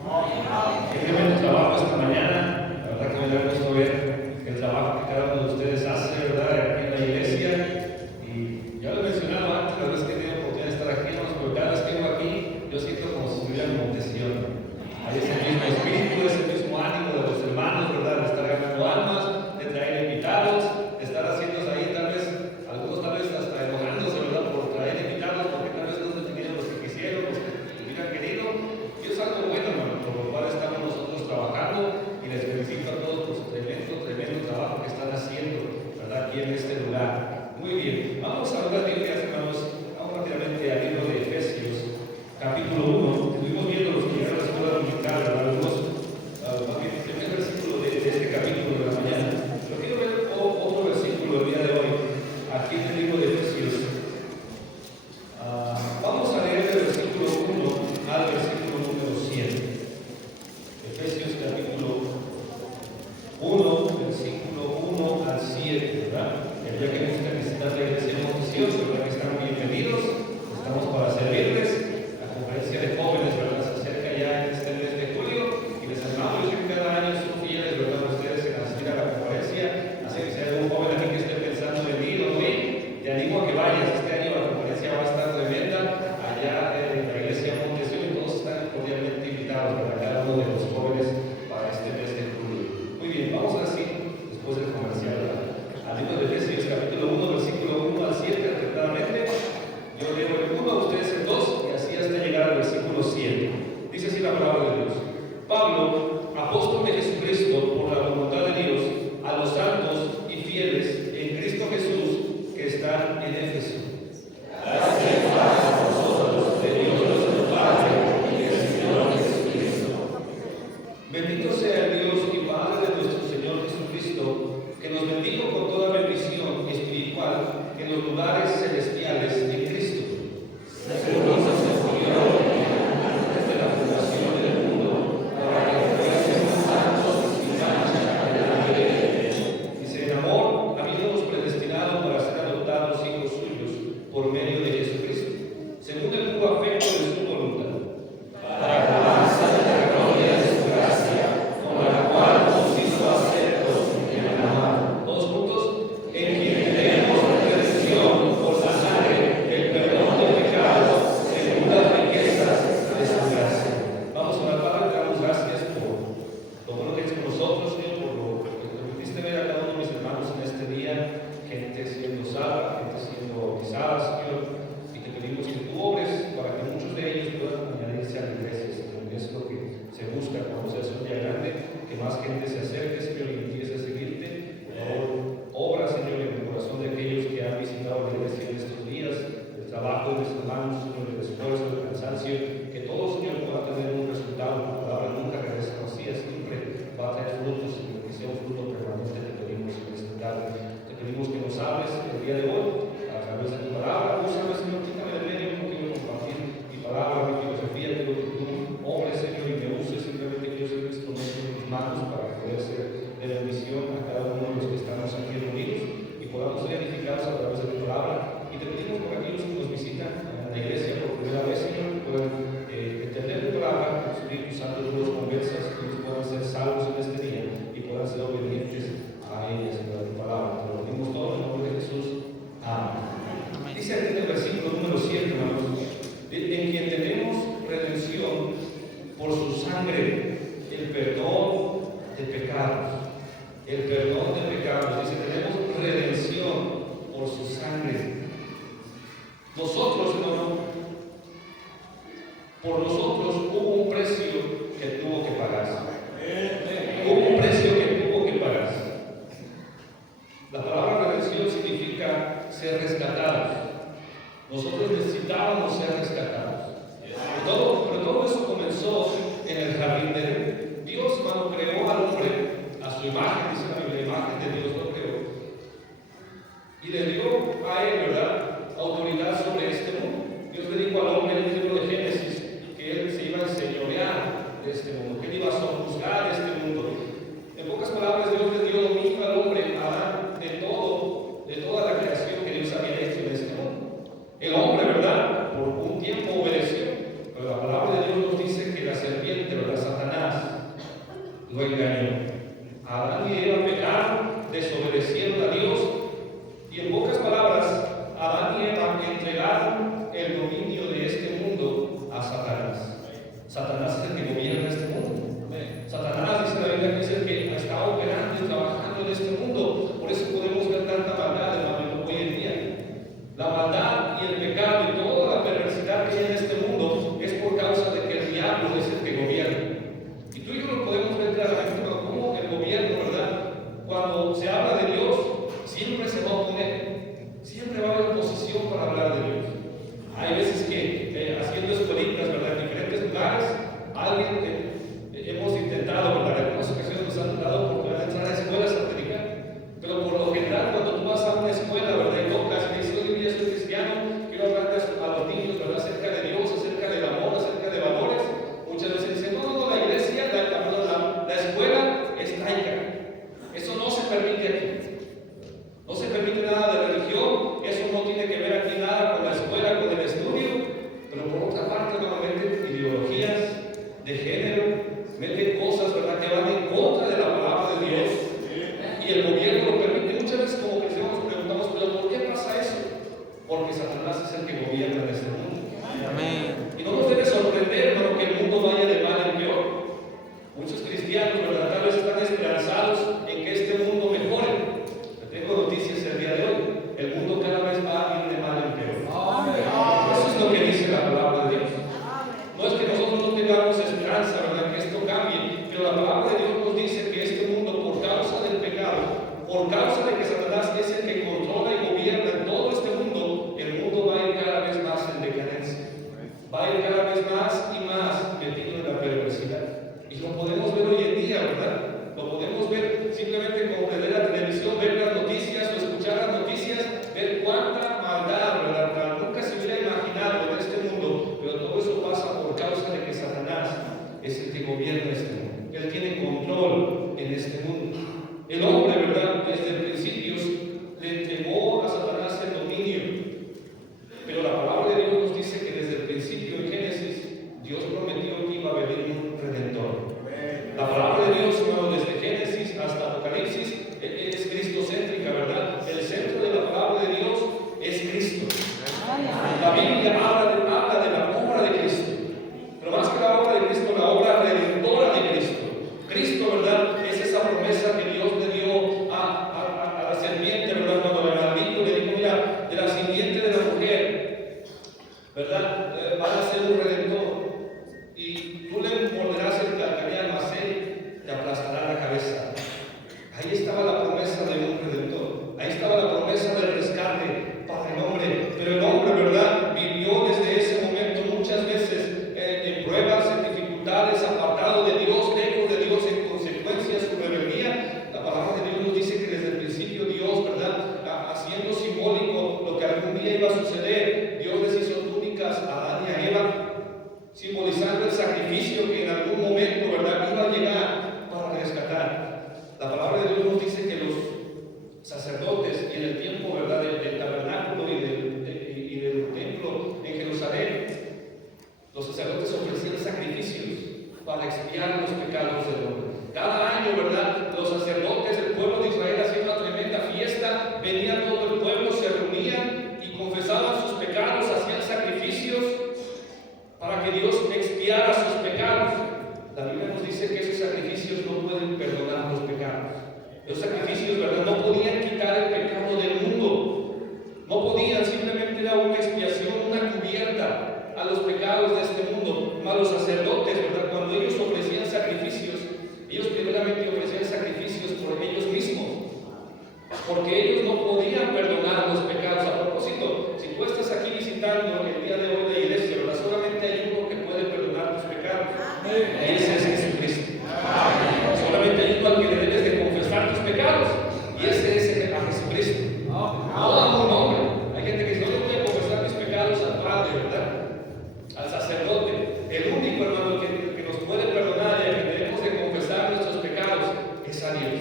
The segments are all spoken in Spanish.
Qué tremendo trabajo esta mañana. La verdad que me da gusto ver el trabajo que cada uno de ustedes hace, ¿verdad? Aquí en la iglesia. Y ya lo he mencionado antes, la vez que he tenido oportunidad de estar aquí, hermanos, pero cada vez que vengo aquí, yo siento como si estuviera en Montesión. Hay ese mismo espíritu, ese mismo ánimo de los hermanos, ¿verdad? De estar ganando almas, de traer invitados, de estar haciendo ahí tal vez, algunos tal vez hasta enojándose, ¿verdad? Por traer invitados, porque tal vez no se tenían los que quisieron, los que hubieran querido. Y es algo bueno, hermano, por lo cual estamos nosotros trabajando, y les felicito a todos por su tremendo trabajo que están haciendo, ¿verdad? Aquí en este lugar. Muy bien, vamos a hablar de Biblias, hermanos. Vamos rápidamente al libro de Efesios, capítulo 1. Estuvimos viendo los que llegaron a la escuela dominical, ¿verdad? Más bien, el primer versículo de este capítulo de la mañana. Pero quiero ver otro versículo el día de hoy, aquí en el libro de Efesios. Vamos a leer del versículo 1 al versículo número 7. Efesios capítulo 1, versículo 1 al 7, ¿verdad? El día que buscan visitar la iglesia de Montesión, ¿verdad? Que están bienvenidos, estamos para servirles. La conferencia de jóvenes, ¿verdad? Se acerca ya en este mes de julio, y les animamos, yo sé que cada año son fieles, ¿verdad? Ustedes en asistir a la conferencia, así que si hay algún joven aquí que esté pensando en venir o no ir, te animo a que vayas. Este año la conferencia va a estar tremenda allá en la iglesia de Montesión, y todos están cordialmente invitados, ¿verdad? Cada uno de los jóvenes para este mes de julio. Muy bien, vamos a decir, después del comercial, al libro de Efesios, capítulo 1, versículo 1 al 7, atentamente. Yo leo el 1, ustedes el 2, y así hasta llegar al versículo 7. Dice así la palabra de Dios. Pablo, apóstol de Jesucristo, por la voluntad de Dios, a los santos y fieles en Cristo Jesús que están en Éfeso. Gracias a vosotros, de Dios nuestro Padre y del Señor Jesucristo. Bendito sea el Dios y Padre de nuestro Señor Jesucristo, que nos bendijo con toda bendición espiritual en los lugares celestiales en Cristo. Según nos escogió antes de la fundación del mundo, para que fuésemos santos y sin mancha delante de Él. Dice, en amor, habiéndonos predestinado para ser adoptados hijos suyos por medio de Jesucristo, según el puro afecto de su voluntad, para alabanza de la gloria de su gracia, con la cual nos hizo aceptos en el amado. Todos juntos, en quien tenemos redención por la sangre, el perdón de pecados, según las riquezas de su gracia. Vamos a orar. Padre, te damos gracias por lo bueno que eres con nosotros, Señor, por lo que te permitiste ver a cada uno de mis hermanos en este día, gente siendo salva, gente siendo bautizada, Señor, y te pedimos que tú obres para que muchos de ellos puedan añadirse a la iglesia, Señor. Es lo que se busca cuando se hace un día grande, que más gente se acerque, Señor, y empiece a seguirte. Por favor, obra, Señor, en el corazón de aquellos que han visitado la iglesia en estos días, el trabajo de mis hermanos, Señor, el esfuerzo, el cansancio, que todo, Señor, pueda tener un resultado. La palabra nunca regresa vacía, siempre va a traer frutos, Señor, que sea un fruto permanente. Te pedimos en esta tarde. Te pedimos que nos hables el día de hoy a través de tu palabra. Úsame, Señor, quítame del medio, no quiero compartir mi palabra, mi filosofía, quiero que tú obres, Señor, y me uses. Simplemente quiero ser un instrumento en tus manos para poder ser de bendición a cada uno de los que estamos aquí reunidos y podamos ser edificados a través de tu palabra. Y te pedimos por aquellos que nos visitan en la iglesia por primera vez, Señor, que puedan entender tu palabra, que el Espíritu Santo los convenzas, que ellos puedan ser salvos en este día y puedan ser obedientes a ella, Señor, a tu palabra. Te lo pedimos todo en el nombre de Jesús. Amén. Dice aquí en el versículo número 7, hermanos, en quien tenemos redención por su sangre, el perdón de pecados. El perdón de pecados. Dice, tenemos redención por su sangre. Nosotros, hermano, por nosotros hubo un precio que tuvo que pagarse. Hubo un precio que tuvo que pagarse. La palabra redención significa ser rescatados. Nosotros necesitábamos ser rescatados. Pero todo eso comenzó en el jardín de Edén. Dios, cuando creó al hombre a su imagen, dice la Biblia, la imagen de Dios lo creó, y le dio a él, ¿verdad?, autoridad sobre este mundo. Dios le dijo al hombre en el libro de Génesis que él se iba a enseñorear de este mundo, que él iba a sojuzgar este mundo. En pocas palabras, Dios le dio dominio al hombre, a Adán, de toda la creación que Dios había hecho en este mundo. El hombre, ¿verdad?, por un tiempo obedeció, pero la palabra de Dios nos dice que la serpiente, ¿verdad?, lo engañó. Adán y Eva pecaron, desobedecieron a Dios, y en pocas palabras, Adán y Eva entregaron el dominio de este mundo a Satanás. Satanás es el que gobierna este mundo. Satanás, dice la Biblia, que es el que está operando y trabajando en este mundo. Por eso podemos ver tanta maldad, hermano, hoy en día. La maldad y el pecado y toda la perversidad que hay en este mundo es por causa de que el diablo es el que gobierna. Y tú y yo lo podemos ver claramente, pero como el gobierno, ¿verdad? Cuando se habla de Dios, siempre se va a oponer, siempre va a haber oposición para hablar de Dios. Hay veces que haciendo escuelitas, ¿verdad? En diferentes lugares, alguien hemos intentado, ¿verdad? En algunas ocasiones nos han dado oportunidad de entrar a escuelas a predicar, pero por lo general, cuando tú vas a una escuela, ¿verdad? Y tocas y dices, oye, yo soy cristiano, quiero hablarles a los niños, ¿verdad? Acerca de Dios, acerca del amor, acerca de valores. Muchas veces dicen, no, la iglesia, la escuela es laica. Eso no se permite aquí. No se permite nada de religión, eso no tiene que ver aquí nada con la escuela, con el estudio, pero por otra parte, nuevamente, ideologías de género, meten cosas, ¿verdad?, que van en contra de la palabra de Dios, y el gobierno lo permite. Muchas veces como cristianos nos preguntamos, pero ¿por qué pasa eso? Porque Satanás es el que gobierna en este mundo. Amén. Y no nos debe sorprender, hermano, que el mundo vaya de mal en peor. Muchos cristianos, ¿verdad?, tal vez están esperanzados en que este mundo mejore. Tengo noticias el día de hoy. El mundo cada vez va a ir de mal en peor. Eso es lo que dice la palabra de Dios. No es que nosotros no tengamos esperanza, ¿verdad?, que esto cambie, pero la palabra de Dios nos dice que este mundo, por causa del pecado, por causa de que Satanás es el que controla y gobierna en todo este mundo, el mundo va a ir cada vez más en decadencia. Va a ir cada vez más y más metido en la perversidad. Y lo podemos ver hoy en día, ¿verdad? Lo podemos ver simplemente con prender la televisión, ver las noticias o escuchar las noticias, ver cuánta maldad, ¿verdad? Nunca se hubiera imaginado en este mundo, pero todo eso pasa por causa de que Satanás es el que gobierna este mundo. Él tiene control en este mundo. El hombre, ¿verdad?, desde el principio le entregó a Satanás el dominio, pero la palabra de Dios nos dice que desde el principio en Génesis, Dios prometió que iba a venir un redentor. La palabra de Dios, hermano, desde Génesis hasta Apocalipsis, es cristocéntrica, ¿verdad? El centro de la palabra de Dios es Cristo. La Biblia habla de la obra de Cristo, pero más que la obra de Cristo, la obra redentora de Cristo. Cristo, ¿verdad?, es esa promesa que Dios le dio a la serpiente, ¿verdad? Cuando le maldijo, le dijo, mira, de la simiente de la mujer, ¿verdad?, van a ser un redentor. Y tú le morderás el almacén, te aplastará la cabeza. Ahí estaba la promesa de un redentor. Ahí estaba la promesa del rescate para el hombre. Pero el hombre, ¿verdad?, vivió desde ese momento muchas veces en pruebas, en dificultades, apartado de Dios, lejos de Dios, en consecuencia de su rebeldía. La palabra de Dios nos dice que desde el principio Dios, ¿verdad?, haciendo simbólico lo que algún día iba a suceder, Dios les hizo túnicas a Adán y a Eva, simbolizando el sacrificio que en algún momento, ¿verdad?, iba a llegar para rescatar. La palabra de Dios nos dice que los sacerdotes, y en el tiempo, ¿verdad?, del tabernáculo y del templo en Jerusalén, los sacerdotes ofrecían sacrificios para expiar los pecados del hombre. Cada año, ¿verdad?, los sacerdotes del pueblo de Israel hacían una tremenda fiesta, venía todo el pueblo, se reunían y confesaban sus pecados, hacían sacrificios para que Dios expiara sus pecados. La Biblia nos dice que esos sacrificios no pueden perdonar los pecados. Los sacrificios, ¿verdad?, no podían quitar el pecado del mundo. No podían, simplemente era una expiación, una cubierta a los pecados de este mundo. Mas los sacerdotes, ¿verdad?, cuando ellos ofrecían sacrificios, ellos primeramente ofrecían sacrificios por ellos mismos, porque ellos no podían perdonar los pecados. A propósito, si tú estás aquí visitando el día de hoy la iglesia, ¿verdad?, solamente hay uno que puede perdonar tus pecados, y ese es Jesucristo. Solamente hay uno al que le debes de confesar tus pecados, y ese es a Jesucristo, no a un hombre. Hay gente que dice, no le voy a confesar mis pecados al Padre, ¿verdad?, al sacerdote. El único, hermano, que nos puede perdonar y a quien debemos de confesar nuestros pecados es a Dios.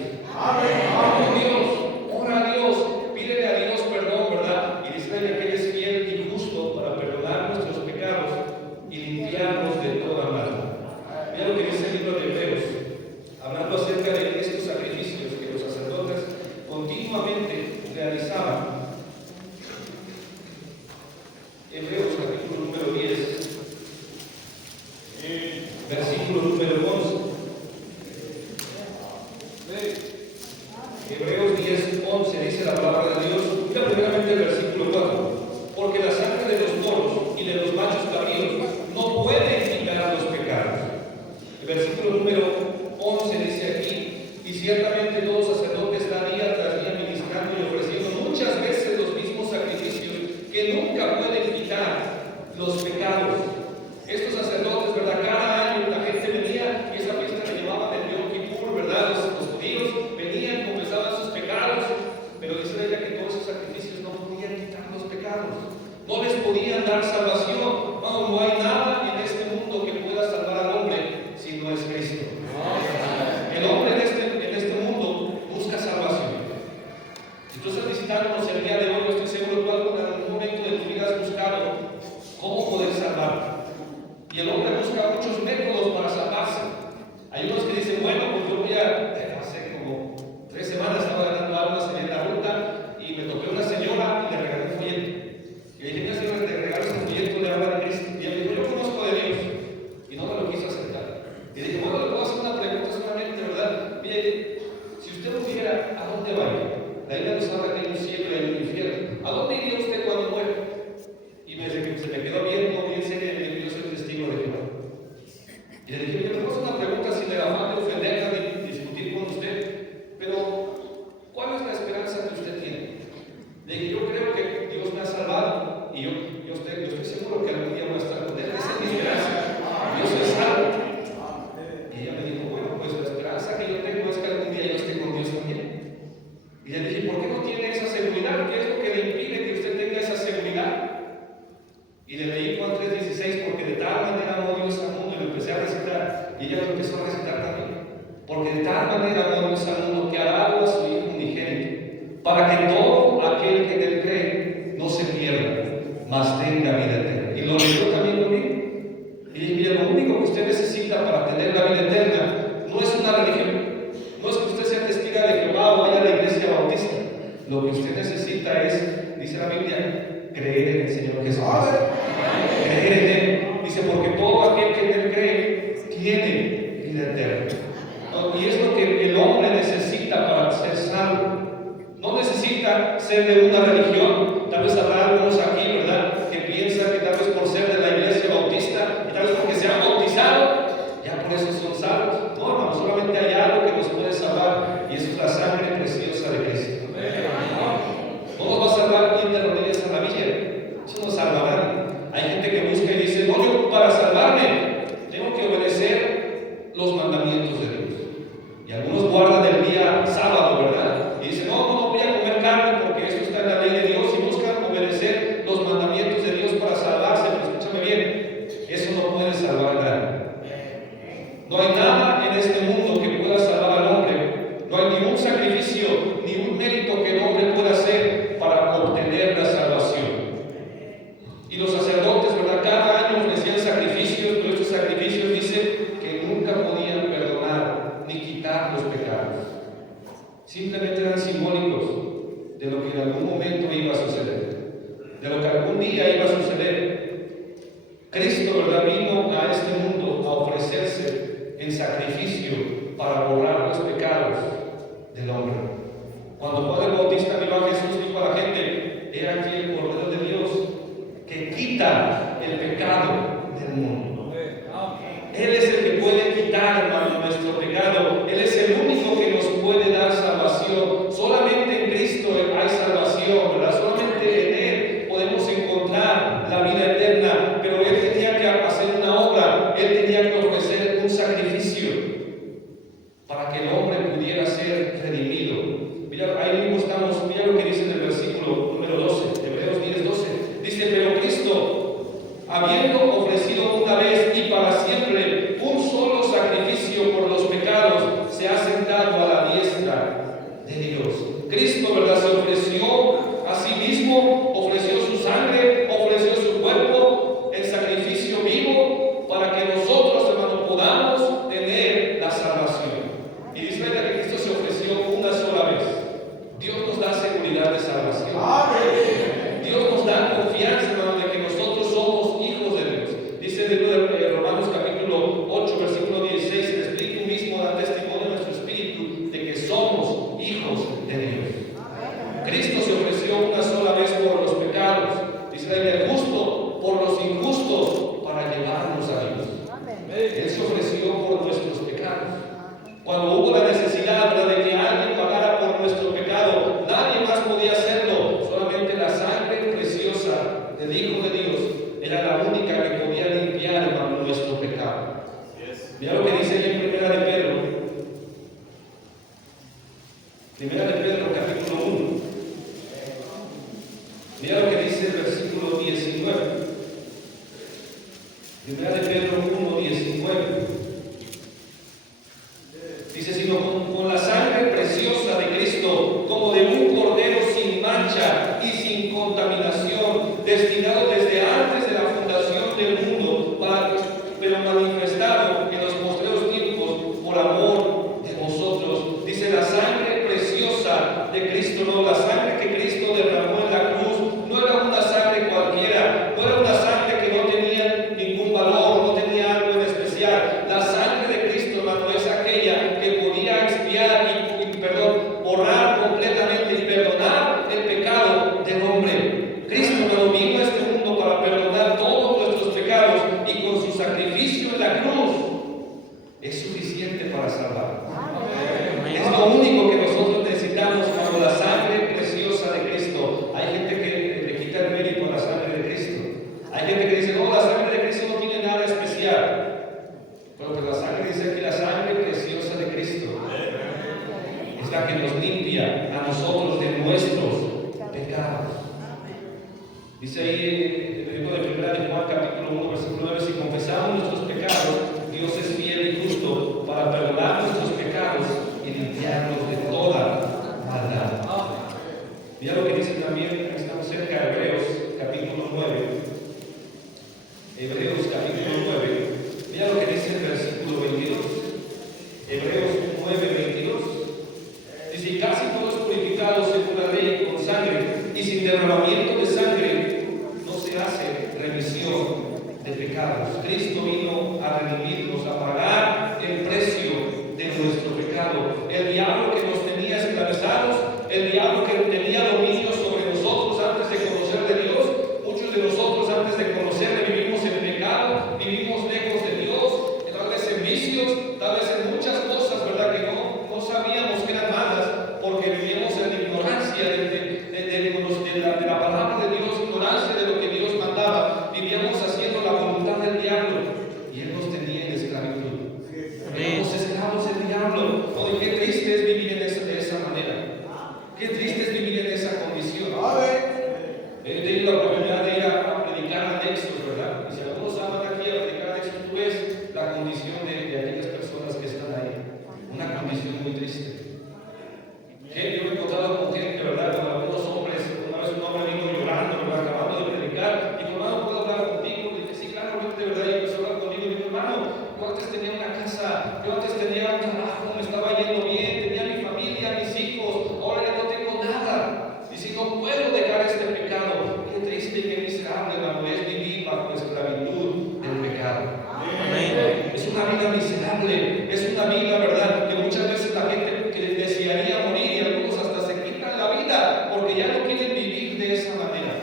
Dios, ora a Dios, pídele a Dios perdón, ¿verdad?, y dice que Él es fiel y justo para perdonar nuestros pecados y limpiarnos de toda maldad. Mira lo versículo número 11. Hebreos 10:11 dice la palabra de Dios. Mira primeramente el versículo 4. Porque la sangre de los toros y de los machos cabríos no puede quitar los pecados. El versículo número 11 dice aquí: y ciertamente todo sacerdote está día tras día ministrando y ofreciendo muchas veces los mismos sacrificios que nunca pueden quitar los pecados. Estos sacerdotes, ¿verdad? Cada año la gente venía y esa fiesta le llamaban el Yom Kippur, ¿verdad? Los judíos venían, confesaban sus pecados, pero dice la Biblia que todos esos sacrificios no podían quitar los pecados, no les podían dar salvación. No hay nada en este mundo que pueda salvar al hombre si no es Cristo. El hombre en este mundo busca salvación. Si tú estás visitándonos el día de hoy, estoy seguro que tú en algún momento de tu vida has buscado cómo poder salvar. Y el hombre busca muchos métodos para salvarse. Hay unos que dicen, bueno, pues yo voy hace como 3 semanas estaba ganando armas en la ruta y me topé una señora y le regalé un folleto. Y le dije, mira señora, te regalo ese folleto, le habla de Cristo. Y ella me dijo, yo conozco de Dios. Y no me lo quiso aceptar. Y le dije, bueno, le puedo hacer una pregunta solamente, ¿verdad? Mire, si usted pudiera, ¿a dónde va? La Biblia nos habla que hay un cielo y hay un infierno. ¿A dónde iría usted cuando muere? Y se me quedó viendo bien serio y me dijo, yo soy testigo de Jehová. Y le dije, yo le puedo hacer una pregunta sin el afán de ofenderla ni discutir con usted, pero ¿cuál es la esperanza que usted tiene? Le dije, yo creo que Dios me ha salvado y yo estoy seguro que algún día voy a estar con Él. Esa es mi esperanza. Yo soy salvo. Y ella me dijo, bueno, pues la esperanza que yo tengo es que algún día yo esté con Dios también. Y le dije, ¿por qué no tiene esa seguridad? ¿Qué es lo que le impide que usted tenga esa seguridad? Y le leí Juan 3:16, porque de tal manera amó Dios al mundo, y lo empecé a recitar, y ella lo empezó a recitar también. Porque de tal manera amó Dios al mundo que ha dado a su Hijo unigénito, para que todo aquel que en él cree no se pierda, mas tenga vida eterna. Y lo leyó también conmigo. Y dije, mira, lo único que usted necesita para tener la vida eterna no es una religión, no es que usted sea testigo de Jehová o vaya a la iglesia bautista. Lo que usted necesita es, dice la Biblia, creer en el Señor Jesús. Creer en Él. Dice, porque todo aquel que en Él cree tiene vida eterna. Y es lo que el hombre necesita para ser salvo. No necesita ser de una religión. Tal vez habrá algunos aquí, ¿verdad?, que piensan que tal vez por ser de la iglesia bautista y tal vez porque se han bautizado, ya por eso son salvos. No, hermano, solamente hay algo que nos puede salvar y eso es la sangre preciosa de Cristo. No nos va a salvar quien de rodillas a la villa. Eso no salva a nadie. Hay gente que busca y dice, no, yo para salvarme tengo que obedecer los mandamientos de Dios. Y algunos guardan el día sábado, ¿verdad? Y dicen, no voy a comer carne porque esto está en la ley de Dios, y buscan obedecer los mandamientos de Dios para salvarse. Pero escúchame bien, eso no puede salvar a nadie. No hay nada en este mundo que pueda salvar al hombre. No hay ningún sacrificio, ni un mérito que el hombre pueda hacer para obtener la salvación. Y los sacerdotes, ¿verdad?, cada año ofrecían sacrificios, pero estos sacrificios dice que nunca podían perdonar ni quitar los pecados. Simplemente eran simbólicos de lo que en algún momento iba a suceder, de lo que algún día iba a suceder. Cristo, ¿verdad?, vino a este mundo a ofrecerse en sacrificio para borrar los pecados del hombre. Cuando Juan el Bautista vio a Jesús, dijo a la gente, he aquí el Cordero de Dios que quita el pecado del mundo. Él es el que puede quitar, hermano, nuestro pecado. Él es el único que nos puede dar salvación. Solamente en Cristo hay salvación, ¿verdad? Solamente en Él podemos encontrar la vida eterna. Pero Él tenía que hacer una obra, Él tenía que ofrecer un sacrificio para que el hombre pudiera ser redimido. Mira, ahí mismo estamos, mira lo que dice en el versículo número 12, Hebreos 10:12. Dice, pero Cristo, habiendo ofrecido una vez y para siempre un solo sacrificio por los pecados, se ha sentado a la diestra de Dios. Cristo, ¿verdad?, se ofreció a sí mismo, ofreció su sangre, ofreció su cuerpo en sacrificio vivo para que nosotros, hermanos, podamos tener la salvación. Y dice que Cristo se ofreció una sola vez. Dios nos da seguridad de salvación. Dios nos da confianza, hermano, de que nosotros somos hijos de Dios. Dice el libro de Romanos capítulo 8, Cuando hubo la necesidad, ¿verdad?, de que alguien pagara por nuestro pecado, nadie más podía hacerlo. Solamente la sangre preciosa del Hijo de Dios era la única que podía limpiar, hermano, nuestro pecado. Mira lo que dice ahí en Primera de Pedro. Primera de Pedro, capítulo 1. Mira lo que dice el versículo 19. Primera de Pedro 1, 19. Dice, sino con la sangre preciosa de Cristo, como de un cordero sin mancha y sin contaminación, destinado desde antes de la fundación del mundo, pero manifestado en los postreros tiempos por amor de vosotros. Dice, la sangre preciosa de Cristo, no, la sangre que Cristo derramó en la cruz, no era una sangre cualquiera, no era una sangre que no tenía ningún valor, no tenía algo en especial. La sangre de Cristo, hermano, es aquella que podía expiar borrar completamente y perdonar el pecado del hombre. Cristo, hermano, vino a este mundo para perdonar todos nuestros pecados, y con su sacrificio en la cruz es suficiente para salvar. Es lo único que nosotros necesitamos, cuando la sangre preciosa de Cristo. Hay gente que le quita el mérito a la sangre de Cristo. Hay gente que dice, no, la sangre de Cristo no tiene nada especial. Pero pues la sangre, dice aquí, la sangre preciosa de Cristo es la que nos limpia a nosotros de nuestros pecados. Dice ahí en el libro de Primera de Juan, capítulo 1, versículo 9, si confesamos nuestros pecados, Dios es fiel y justo para perdonar nuestros pecados y limpiarnos de toda maldad. Mira lo que dice también, estamos cerca de Hebreos, capítulo 9. Hebreos, capítulo 9. Mira lo que dice el versículo 22. Hebreos 9, 22. Dice, y casi todos purificados según la ley con sangre, y sin derramamiento de sangre no se hace remisión de pecados. Cristo vino a redimirnos, a pagar el precio de nuestro pecado. El diablo que nos tenía esclavizados, el diablo que tenía dominio sobre nosotros antes de conocer de Dios. Muchos de nosotros antes de conocerle vivimos en pecado, vivimos lejos de Dios, tal vez en vicios, tal vez en muchas cosas, ¿verdad?, que no sabíamos que eran malas, porque vivíamos en la ignorancia de la palabra de Dios, ignorancia de lo que Dios mandaba. Vivíamos haciendo la voluntad del diablo, y él nos tenía en esclavitud. Éramos esclavos del diablo. Oh, qué triste es vivir de esa manera. Qué triste es vivir en esa condición. He tenido la oportunidad de ir a predicar a Nexos, ¿verdad? Y si algunos van aquí a predicar a Nexos, tú ves la condición de aquellas personas que están ahí. Una condición muy triste. Yo me he encontrado con gente, ¿verdad?, con algunos hombres. Una vez un hombre vino llorando, ¿verdad?, acabando de predicar, y dijo, hermano, ¿puedo hablar contigo? Y dije, sí, claro, de verdad. Y empezó a hablar conmigo y dijo, hermano, yo antes tenía una casa, yo antes tenía un trabajo, me estaba yendo bien, tenía mi familia, mis hijos, ahora ya no tengo nada. Y si no puedo dejar este pecado, qué triste y qué miserable, hermano, es vivir bajo la esclavitud del pecado. Amén. Es una vida miserable, es una vida, ¿verdad?, que muchas veces la gente que desearía morir, y algunos hasta se quitan la vida porque ya no quieren vivir de esa manera.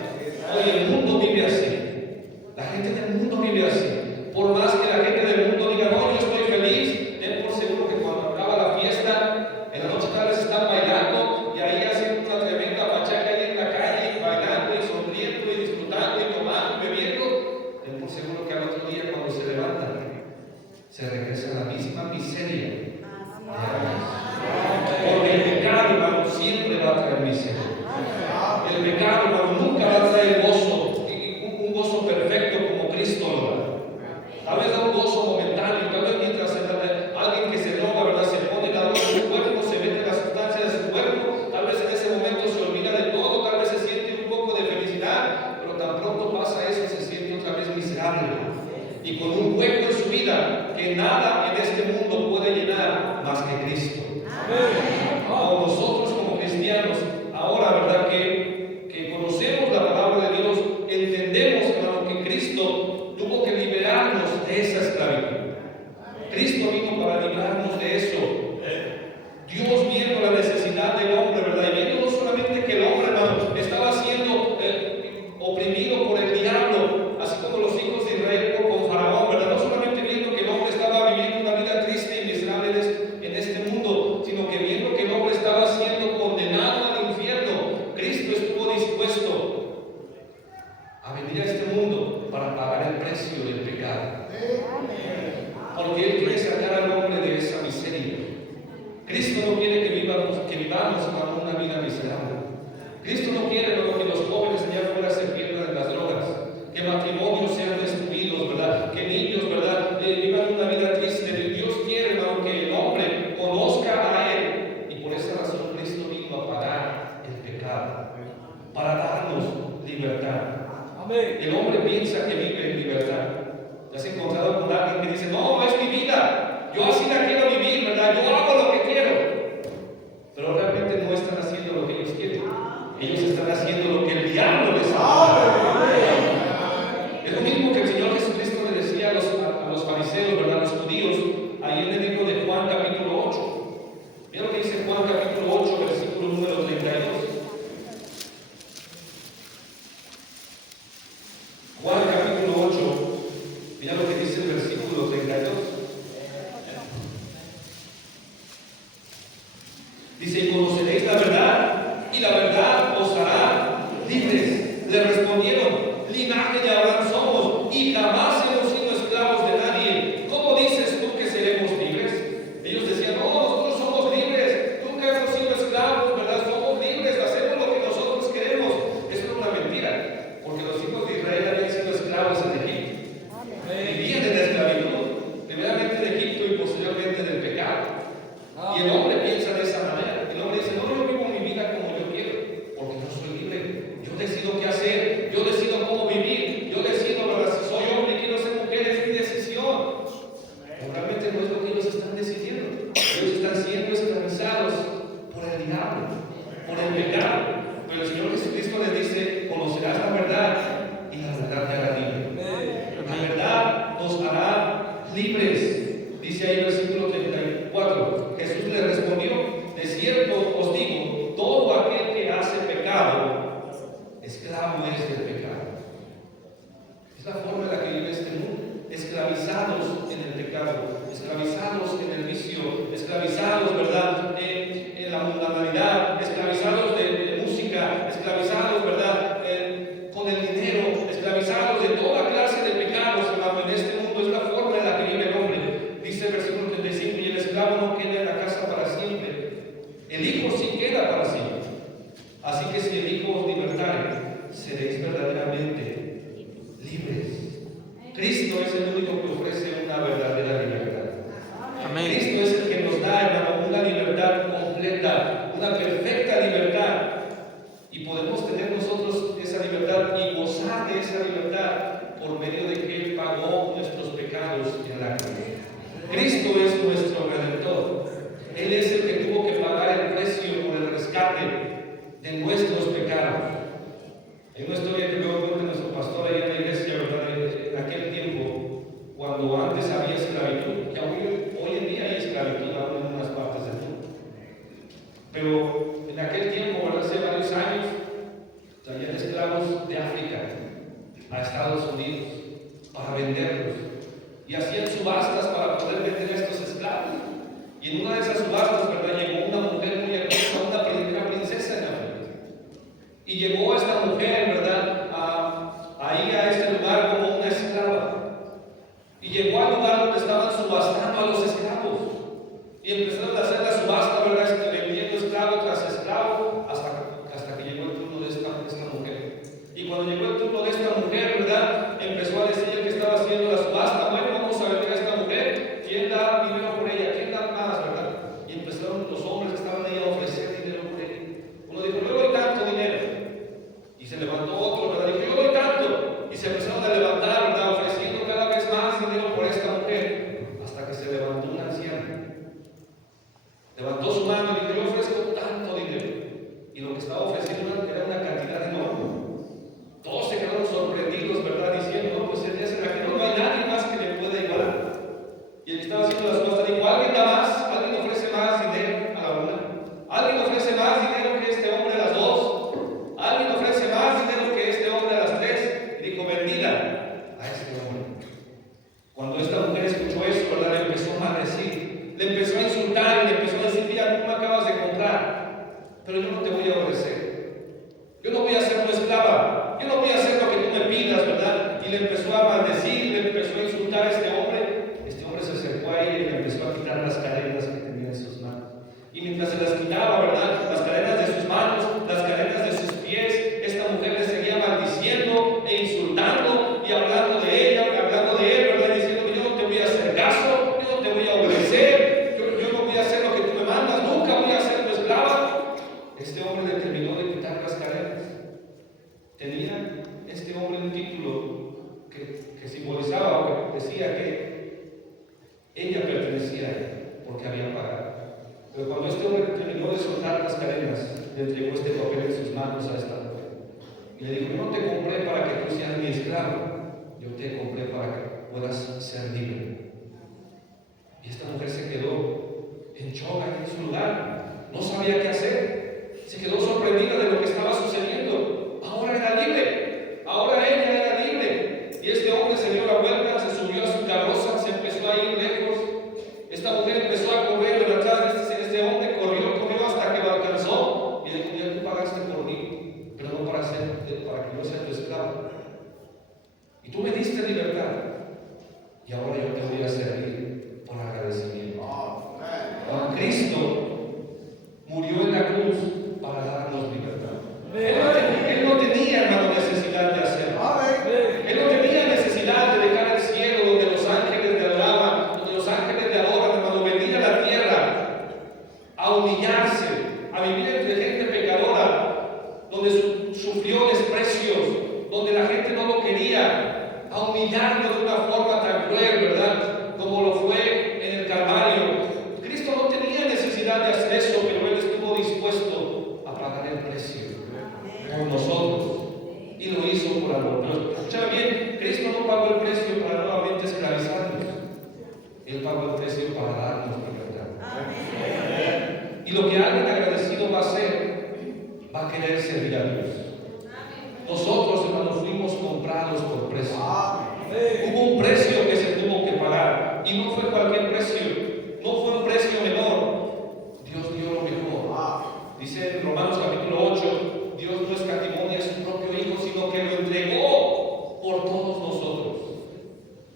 Hoy el mundo vive así. La gente del mundo vive así. Por más que la gente del mundo diga, no, yo estoy feliz, ten por seguro que cuando acaba la fiesta, en la noche tal vez están bailando, y ahí hacen una tremenda pachaca ahí en la calle, bailando y sonriendo y disfrutando y tomando y bebiendo. Ten por seguro que al otro día, cuando se levantan, se regresa a la misma miseria. Porque el pecado, hermano, siempre va a traer miseria. El pecado, hermano, nunca va a traer gozo, un gozo perfecto como Cristo lo da. Tal vez da un gozo momentáneo, tal vez mientras alguien que se droga, ¿verdad?, se pone la droga en su cuerpo, se mete la sustancia de su cuerpo, tal vez en ese momento se olvida de todo, tal vez se siente un poco de felicidad, pero tan pronto pasa eso, se siente otra vez miserable y con un hueco en su vida que nada en este mundo puede llenar más que Cristo. O nosotros como cristianos, ahora, ¿verdad?, que conocemos la palabra de Dios, entendemos, hermano, que Cristo tuvo que liberarnos de esa esclavitud. Cristo vino para librarnos de eso. Dios, viendo la necesidad del hombre, ¿verdad?, y viendo no solamente que el hombre, hermano, estaba siendo oprimido por el diablo, así como los hijos de Israel con Faraón, ¿verdad?, no solamente viendo que el hombre estaba viviendo una vida triste y miserable en este Cristo no quiere que vivamos bajo una vida miserable. Cristo no quiere luego que los jóvenes allá afuera se pierdan en las drogas, que matrimonios sean destruidos, ¿verdad? Que niños, ¿verdad? Vivan una vida triste. Dios quiere, hermano, que el hombre conozca a Él. Y por esa razón Cristo vino a pagar el pecado, para darnos libertad. Amén. El hombre piensa que vive en libertad. ¿Te has encontrado con alguien que dice, no, es mi vida, yo así la quiero vivir, ¿verdad? Yo hago lo que quiero? Pero realmente no están haciendo lo que ellos quieren. Ellos están haciendo lo que el diablo les hace. Es lo mismo que el Señor Jesucristo le decía a los fariseos, ¿verdad? A los judíos, ahí en el libro de Juan capítulo 8. Mira lo que dice Juan capítulo 8, versículo número 32. Juan capítulo 8, mira lo que dice el versículo 32. Dice, y conoceréis la verdad, y la verdad os hará libres. Le respondieron, linaje de Abraham somos, y jamás hemos sido esclavos de nadie. ¿Cómo dices tú que seremos libres? Ellos decían, no, nosotros somos libres, nunca hemos sido esclavos, ¿verdad? Somos libres, hacemos lo que nosotros queremos. Eso es una mentira, porque los hijos de Israel habían sido esclavos en Egipto. Vivían en la esclavitud, primeramente de Egipto y posteriormente del pecado. Y el hombre piensa de esa manera. El hombre dice, no, yo vivo mi vida como yo quiero, porque yo soy libre. Yo decido qué hacer, yo decido cómo vivir, yo decido, ¿verdad? Si soy hombre y quiero ser mujer, es mi decisión. Pero realmente no es lo que ellos están decidiendo. Ellos están siendo esclavizados por el diablo, por el pecado. Pero el Señor Jesucristo les dice, conocerás la verdad y la verdad te hará libre. La verdad nos hará libres. Dice ahí el versículo 34. Jesús le respondió, de cierto os digo, todo aquel que hace pecado, esclavo es del pecado. Es la forma en la que vive este mundo, esclavizados en el pecado, esclavizados en el vicio, esclavizados, ¿verdad?, en la mundanalidad, esclavizados de música, esclavizados, ¿verdad?, con el dinero, esclavizados de toda clase de pecados, hermano, en este mundo. Es la forma en la que vive el hombre. Dice el versículo 35, y el esclavo no queda en la casa para siempre, el hijo sí queda para siempre. Así que si el hijo os libertare, seréis verdaderamente libres. Cristo es el único que ofrece una verdadera libertad. Amén. Cristo es el que nos da, hermano, una libertad completa, una perfecta libertad. Y podemos tener nosotros esa libertad y gozar de esa libertad por medio de que Él pagó nuestros pecados en la cruz. Cristo es nuestro Redentor. Él es el que tuvo que pagar el precio por el rescate de nuestros pecados. Hay una historia que luego cuenta nuestro pastor ahí en la iglesia, ¿verdad?, en aquel tiempo, cuando antes había esclavitud, que hoy en día hay esclavitud aún en unas partes del mundo. Pero en aquel tiempo, ¿verdad?, hace varios años, traían esclavos de África a Estados Unidos para venderlos. Y hacían subastas para poder vender a estos esclavos. Y en una de esas subastas, ¿verdad?, llegó una mujer muy hermosa, una princesa en África. Y llegó esta mujer, ¿verdad?, ahí a este lugar como una esclava. Y llegó al lugar donde estaban subastando a los esclavos. Y empezaron a hacer la subasta, ¿verdad?, vendiendo esclavo tras esclavo, hasta que llegó el turno de esta mujer. Y cuando llegó el turno de esta mujer, ¿verdad?, empezó a decir que estaba haciendo la subasta, bueno, vamos a vender a esta mujer, ¿quién da dinero por ella? ¿Quién da más, verdad? Y empezaron los hombres que estaban ahí a ofrecer dinero por ella. Uno dijo, yo doy tanto dinero. Y se levantó otro, ¿verdad? Dijo, yo doy tanto. Y se empezaron a levantar, ¿verdad?, ofreciendo cada vez más dinero por esta mujer, hasta que se levantó un anciano. Levantó su mano y dijo, yo ofrezco tanto dinero. Y lo que estaba ofreciendo era una cantidad enorme. Todos se quedaron sorprendidos, ¿verdad?, diciendo, no, pues el día se imaginó, no hay nadie más que le pueda igualar. Y el que estaba haciendo la subasta dijo, ¿alguien da más? ¿Alguien ofrece más dinero a la una? ¿Alguien ofrece más dinero que este hombre a las dos? ¿Alguien ofrece más dinero que este hombre a las tres? Y dijo, vendida a este hombre. Cuando esta mujer escuchó eso, ¿verdad?, le empezó a maldecir, le empezó a insultar y le empezó a decir, mira, tú me acabas de comprar, pero yo no te voy a ofrecer. Yo no voy a ser tu esclava. Yo no voy a hacer lo que tú me pidas, ¿verdad? Y le empezó a maldecir, le empezó a insultar a este hombre. Este hombre se acercó a ella y le empezó a quitar las cadenas que tenía en sus manos. pertenecía a él, porque había pagado. Pero cuando este hombre terminó de soltar las cadenas, le entregó este papel en sus manos a esta mujer. Y le dijo: yo no te compré para que tú seas mi esclavo, yo te compré para que puedas ser libre. Y esta mujer se quedó en shock en su lugar, no sabía qué hacer, se quedó sorprendida de lo que estaba sucediendo. Ahora era libre, ahora ella era libre. Y este hombre se dio la vuelta, se subió a su carroza, se empezó a ir lejos. Esta mujer empezó a correr detrás de este hombre, corrió hasta que lo alcanzó y le dijo: ya tú pagaste por mí, pero no para que yo sea tu esclavo. Y tú me diste libertad, y ahora yo te voy a servir por agradecimiento. Cristo murió en la cruz para darnos libertad. Él no tenía, hermano, necesidad de hacerlo. Él no tenía necesidad de dejar el cielo donde los ángeles le adoraban, donde los ángeles le adoran, hermano, venir a la tierra a humillarse, a vivir entre gente pecadora, donde sufrió desprecios, donde la gente no lo quería, a humillarnos de una forma tan cruel, ¿verdad?, como lo fue en el Calvario. Cristo no tenía necesidad de hacer eso, pero Él estuvo dispuesto a pagar el precio por nosotros, y lo hizo por amor. Pero escucha bien, Cristo no pagó el precio para nuevamente esclavizarnos, Él pagó el precio para darnos libertad. Y lo que alguien agradecido va a hacer, va a querer servir a Dios. Nosotros, hermanos, fuimos comprados por precio. Hubo un precio que se tuvo que pagar, y no fue cualquier precio, no fue un precio menor. Dios dio lo mejor. Dice en Romanos capítulo 8, Dios no escatimó ni a su propio Hijo, sino que lo entregó por todos nosotros.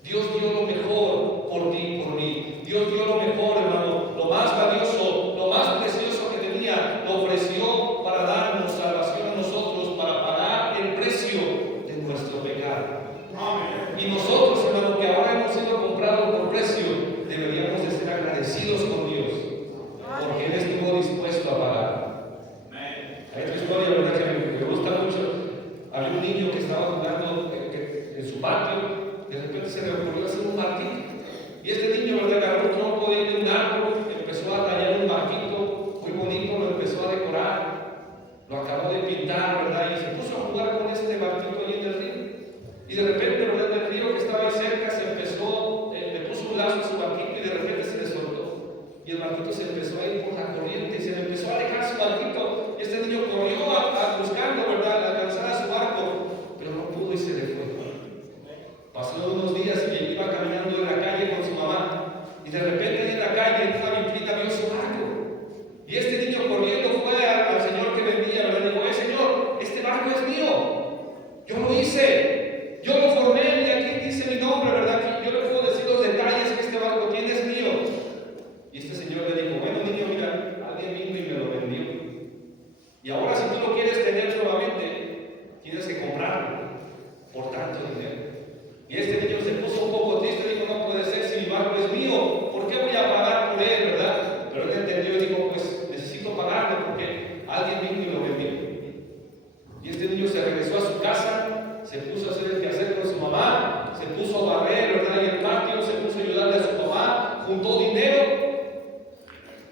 Dios dio lo mejor por ti y por mí. Dios dio lo mejor, hermano, lo más valioso, lo más precioso que tenía, lo ofreció para darnos salvación a nosotros, para pagar el precio de nuestro pecado. Y nosotros, hermano, que ahora hemos sido comprados por precio, deberíamos de ser agradecidos con Dios, porque Él estuvo dispuesto a pagar. Hay otra historia, ¿verdad?, que me gusta mucho. Había un niño que estaba jugando en su patio, de repente se le ocurrió hacer un barquito. Y este niño, ¿verdad?, agarró un tronco de un árbol, empezó a tallar un barquito muy bonito, lo empezó a decorar, lo acabó de pintar, ¿verdad?, y se puso a jugar con este barquito ahí en el río. Y de repente, ¿verdad?, el río que estaba ahí cerca se empezó, le puso un lazo a su barquito y de repente se le soltó. Y el barquito se empezó a ir por la corriente y se le empezó a alejar su barquito. Y este niño corrió buscando, ¿verdad?, alcanzar a su barco, pero no pudo y se le fue. Pasó unos días y iba caminando en la calle con su mamá. Y de repente ahí en la calle, en una vitrina, vio su barco. Y este niño corriendo fue al señor que vendía, ¿verdad?, y dijo: señor, este barco es mío. Yo lo hice. Yo lo formé y aquí dice mi nombre, ¿verdad? Yo le puedo decir los detalles que este barco tiene, es mío. Y este señor le dijo: bueno, niño, mira, alguien vino y me lo vendió. Y ahora, si tú lo quieres tener nuevamente, tienes que comprarlo por tanto dinero. Y este niño se puso un poco triste y dijo: no puede ser, si mi barco es mío, ¿por qué voy a pagar por él, verdad? Pero él entendió y dijo: pues necesito pagarlo porque alguien vino y lo vendió. Y este niño se regresó a su casa, se puso a hacer el quehacer con su mamá, se puso a barrer, ¿verdad?, en el patio, se puso a ayudarle a su mamá, juntó dinero,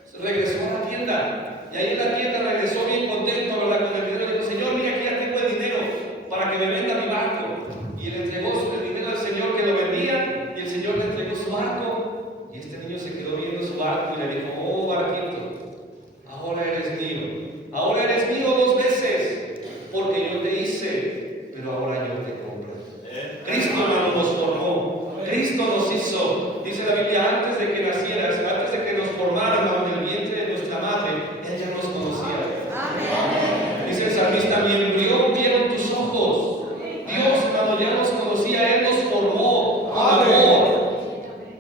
se regresó a la tienda, y ahí en la tienda regresó bien contento, ¿verdad?, con el dinero. Le dijo: señor, mira, aquí ya tengo el dinero para que me venda mi barco. Y le entregó el dinero al señor que lo vendía, y el señor le entregó su barco. Y este niño se quedó viendo su barco y le dijo: oh, barquito, ahora eres mío, ahora eres mío 2 veces, porque yo te hice, pero ahora yo te compro. Cristo, hermano, nos formó, Cristo nos hizo. Dice la Biblia: antes de que nacieras, antes de que nos formáramos en el vientre de nuestra madre, Él ya nos conocía. Dice el salmista: mi embrión vieron tus ojos. Dios, hermano, ya nos conocía, Él nos formó con amor.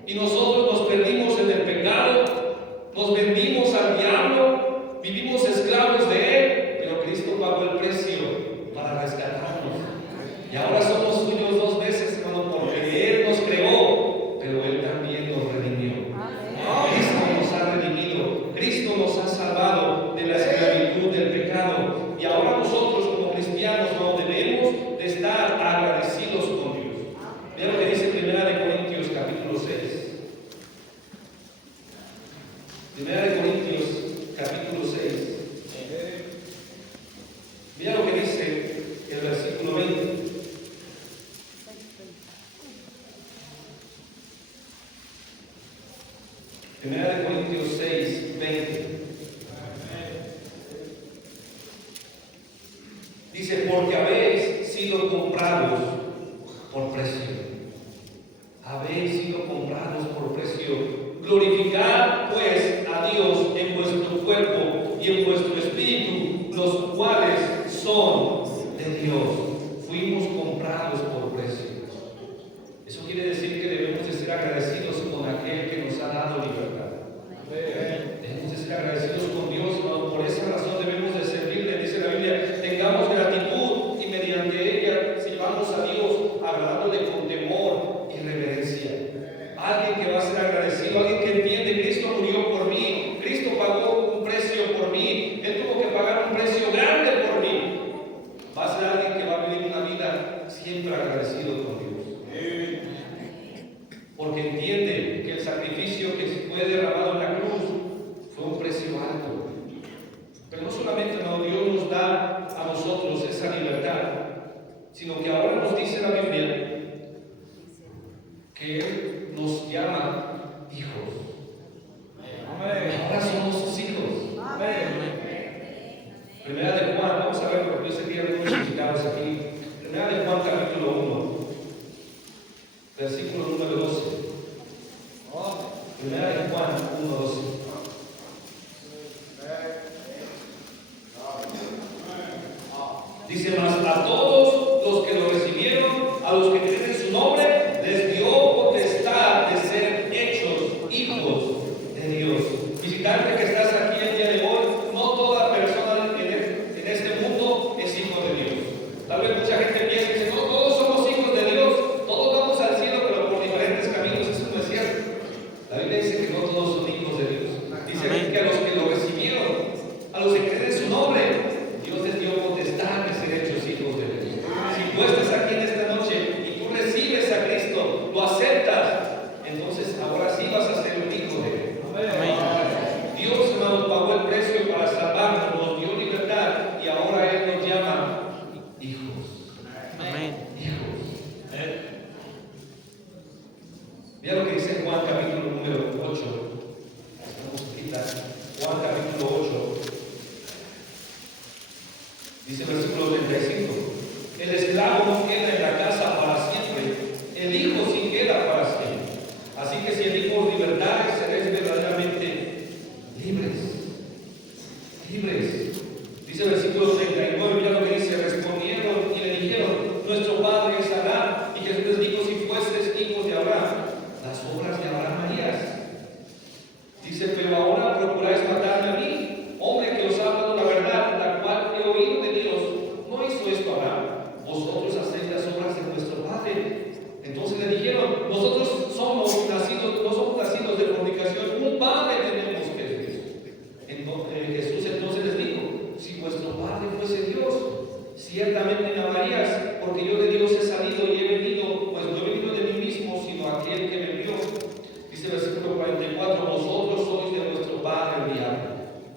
Y nosotros nos perdimos en el pecado, nos Primera de Corintios, capítulo 6. Mira lo que dice el versículo 20. Primera de Corintios 6, 20. Dice, porque habéis sido comprados por precio. Habéis sido comprados por precio. Glorificad pues a Dios en vuestro cuerpo y en vuestro espíritu, los cuales son de Dios. Fuimos comprados por precio. Eso quiere decir que debemos de ser agradecidos con aquel que nos ha dado libertad. Debemos de ser agradecidos con Dios, hermano. Por esa razón debemos de servirle. Dice la Biblia, tengamos gratitud y mediante ella sirvamos a Dios, agradándole con temor y reverencia. Alguien que va a ser agradecido, alguien que entiende, Cristo murió por mí, Cristo pagó un precio por mí, Él tuvo que pagar un precio grande por mí. Va a ser alguien que va a vivir una vida siempre agradecido con Dios. Porque entiende que el sacrificio que fue derramado en la cruz fue un precio alto. Pero no solamente Dios nos da a nosotros esa libertad, sino que ahora nos dice la Biblia que Él nos llama hijos. Ahora somos sus hijos. Primera de Juan, vamos a ver, porque yo sé que hay algunos invitados aquí. Primera de Juan, capítulo 1, versículo número 12. Primera de Juan 1, 12. Dice, mas a todos los que lo recibieron, a los que creen en su nombre, les dio potestad de ser hechos hijos de Dios. Visitante que estás aquí el día de hoy, no toda persona en este mundo es hijo de Dios. Tal vez mucha gente piensa que no, todos somos hijos de Dios, todos vamos al cielo, pero por diferentes caminos. Eso no es cierto. La Biblia dice que no todos son hijos de Dios. Dice que a los que lo recibieron, a los que creen en su nombre, Dios les dio potestad de ser hechos hijos de Dios. Si tú estás aquí en esta noche y tú recibes a Cristo, lo aceptas, entonces ahora sí vas a ser un hijo de Él. Dios, hermano, pagó el precio para salvarnos, nos dio libertad y ahora Él nos llama hijos. Hijos. Mira lo que dice Juan capítulo número 8. Juan capítulo 8. Dice el versículo 35. El esclavo no queda en la casa para siempre, el hijo sí queda para siempre. Así que si el hijo os libertare, seréis verdaderamente libres. Libres. Dice el versículo 39, mira lo que dice, respondieron y le dijeron, nuestro padre es Abraham. Y Jesús les dijo, si fueses hijos de Abraham, las obras de Abraham harías. Dice, pero ahora procuráis matarme a mí, hombre que os ha hablado la verdad, la cual he oído de Dios. ¿No hizo esto Abraham? Vosotros hacéis las obras de vuestro padre. Entonces le dijeron, nosotros no somos nacidos de fornicación, un padre tenemos que es Dios. Jesús entonces les dijo, si vuestro padre fuese Dios, ciertamente me amarías, porque yo de Dios he salido y he venido, pues no he venido de mí mismo, sino aquel que me envió. Dice el versículo 44, vosotros sois de vuestro padre el diablo,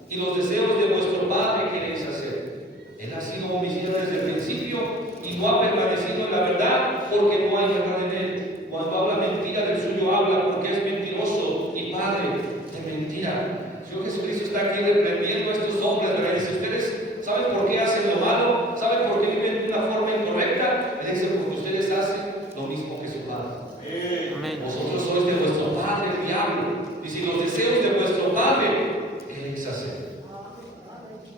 y los deseos de vuestro padre queréis hacer. Él ha sido homicida desde el principio y no ha permanecido en la verdad, porque no hay verdad en él. Cuando habla mentira, del suyo habla, porque es mentiroso y padre de mentira. Señor Jesucristo está aquí reprendiendo a estos hombres, ¿verdad? Dice, ustedes saben por qué hacen lo malo, saben por qué viven de una forma incorrecta. Él dice, porque ustedes hacen lo mismo que su padre. Amén. Vosotros sois de vuestro padre el diablo, y si los deseos de vuestro padre queréis hacer.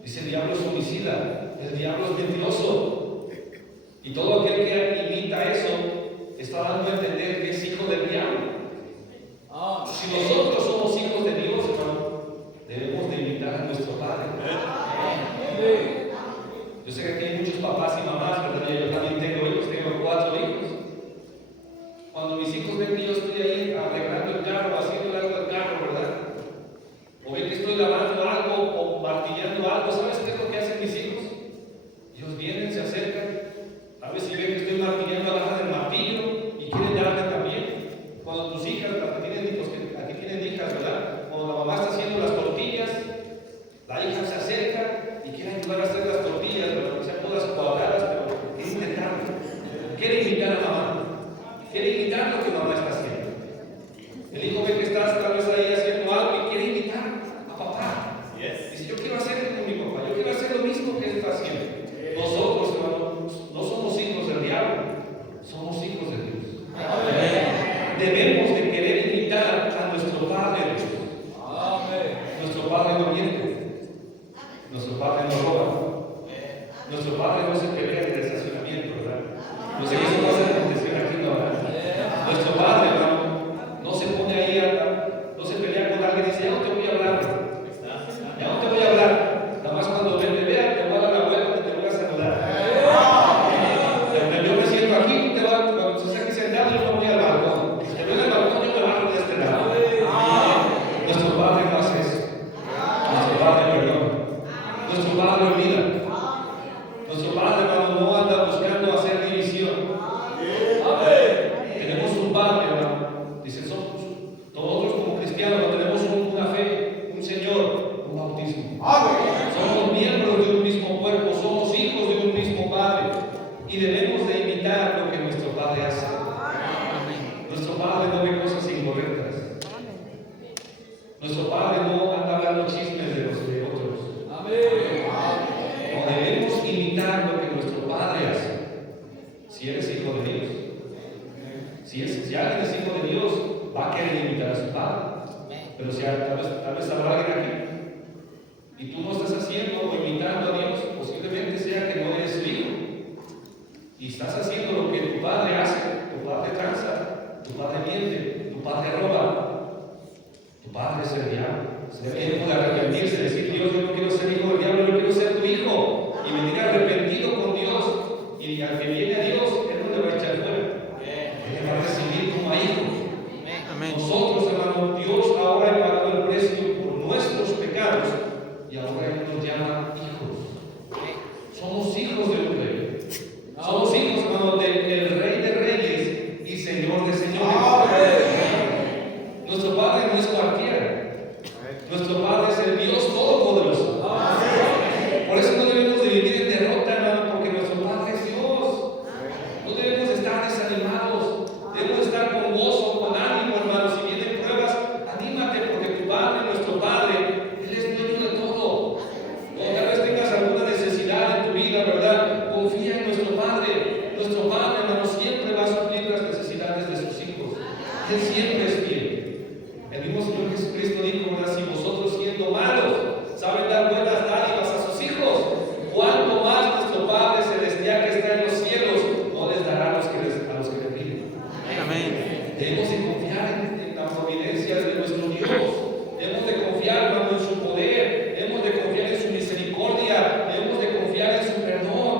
Dice, el diablo es homicida, el diablo es mentiroso, y todo aquel que imita eso está dando a entender que es hijo del diablo. Si nosotros somos hijos de Dios, hermano, debemos de imitar a nuestro padre. Yo sé que aquí hay muchos papás y mamás, ¿verdad? Yo también tengo hijos, tengo 4 hijos. Cuando mis hijos ven que yo estoy ahí arreglando el carro, haciendo algo del carro, ¿verdad? O ven que estoy lavando algo o martillando algo, ¿sabes qué es lo que hacen mis hijos? Ellos vienen, se acercan, a ver si ven que estoy martillando la caja del martillo y quieren darme también. Cuando tus hijas, aquí tienen hijas, Padre no se pelea en el estacionamiento, ¿verdad? No sé, eso pasa en atención aquí, ¿no? ¿Verdad? Nuestro Padre, hermano, no se pone ahí, no se pelea con alguien y dice, ya no te voy a hablar, ya no te voy a hablar. Nada más cuando te vea, te voy a dar la vuelta y te voy a saludar. Yo me siento aquí, cuando se saque sentado, yo me voy al balcón. Si te veo en el balcón, yo me bajo de este lado. Nuestro Padre no hace eso. Nuestro Padre perdona. Nuestro Padre olvida. Nuestro Padre, hermano, no anda buscando hacer división. Tenemos un Padre, hermano. Dice, nosotros como cristianos no tenemos una fe, un Señor, un bautismo. Somos miembros de un mismo cuerpo, somos hijos de un mismo Padre. Y debemos de imitar lo que nuestro Padre hace. Nuestro Padre no ve cosas incorrectas. Nuestro Padre no anda hablando chismes de los de otros. No debemos imitar lo que nuestro Padre hace. Si eres hijo de Dios, si alguien es hijo de Dios, va a querer imitar a su Padre. Pero si tal vez habrá alguien aquí y tú no estás haciendo o imitando a Dios, posiblemente sea que no eres su hijo. Y estás haciendo lo que tu padre hace, tu padre tranza, tu padre miente, tu padre roba, tu padre es el diablo. Sería tiempo de arrepentirse, decir, Dios, yo no quiero ser hijo del diablo, yo quiero ser tu hijo. Y venir arrepentido con Dios. Y al que viene a Dios, Él no le va a echar fuera. Él le va a recibir como a hijo. Nosotros, hermano, Dios ahora ha pagado el precio por nuestros pecados y ahora Él nos llama hijos. Somos hijos de un rey. Somos hijos, hermano, del Rey de Reyes y Señor de Señores. Nuestro Padre no es cualquiera. Nuestro Padre es el Dios Todopoderoso. Por eso no debemos de vivir en derrota, hermano, porque nuestro Padre es Dios. No debemos de estar desanimados. Debemos de estar con gozo, con ánimo, hermano. Si vienen pruebas, anímate, porque tu Padre, nuestro Padre, Él es dueño de todo. O tal vez tengas alguna necesidad en tu vida, ¿verdad? Confía en nuestro Padre. Nuestro Padre, hermano, siempre va a suplir las necesidades de sus hijos. Él siempre es fiel. El mismo Señor Jesucristo dijo, ¿verdad? Si vosotros siendo malos saben dar buenas dádivas a sus hijos, ¿cuánto más nuestro Padre Celestial que está en los cielos no les dará a los que le piden? Amén. Debemos de confiar en la providencia de nuestro Dios. Debemos de confiar, hermano, en su poder. Debemos de confiar en su misericordia. Debemos de confiar en su perdón.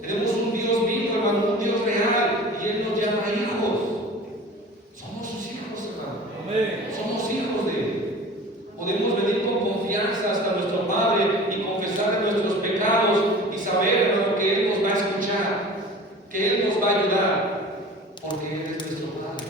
Tenemos un Dios vivo, hermano, un Dios real, y Él nos llama hijos. Somos sus hijos, hermano. Somos hijos de Él. Podemos venir con confianza hasta nuestro Padre y confesar nuestros pecados y saber, hermano, que Él nos va a escuchar, que Él nos va a ayudar, porque Él es nuestro Padre.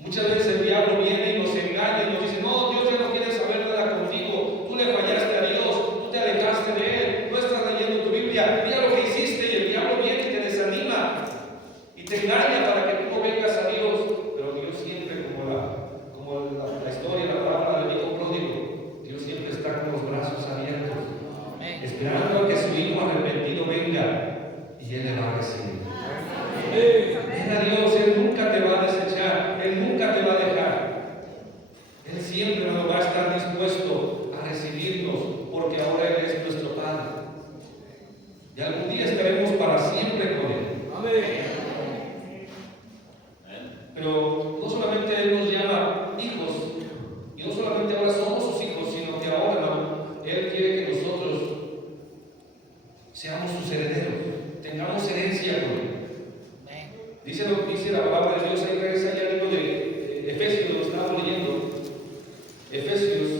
Muchas veces el diablo viene y nos engaña y nos dice, no, Dios ya no quiere saber nada contigo, tú le fallaste a Dios, tú te alejaste de Él, no estás leyendo tu Biblia, mira lo que hiciste, y el diablo viene y te desanima y te engaña para que tú no vengas a Dios. Pero Dios siempre, como la historia, la palabra del hijo pródigo, Dios siempre está con los brazos abiertos, esperando a que su hijo arrepentido venga y Él le va a recibir. Ven a Dios, Él nunca te va a desechar, Él nunca te va a dejar. Él siempre nos va a estar dispuesto a recibirnos, porque ahora Él es nuestro Padre. Y algún día estaremos para siempre con Él. Pero no solamente Él nos llama hijos, y no solamente ahora somos sus hijos, sino que ahora, ¿no? Él quiere que nosotros seamos sus herederos, tengamos herencia con Él. Dice la palabra de Dios, ahí regresa ya el libro de Efesios, lo estamos leyendo. Efesios.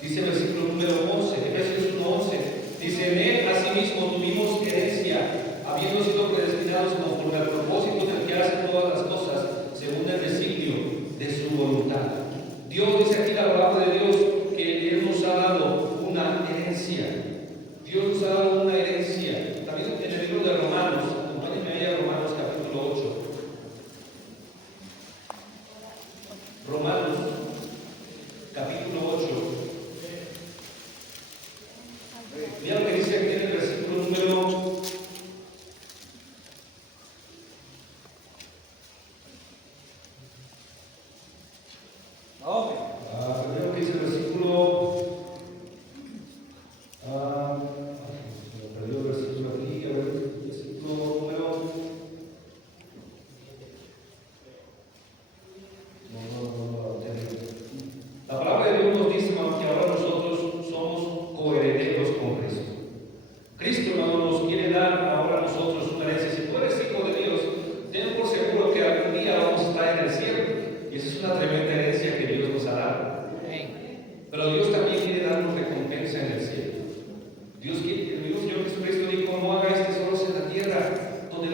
Dice el versículo número 11, Efesios 1:11. Dice, en Él asimismo tuvimos herencia, habiendo sido predestinados conforme al propósito del que hace todas las cosas, según el designio de su voluntad. Dios, dice aquí la palabra de Dios, que Él nos ha dado una herencia.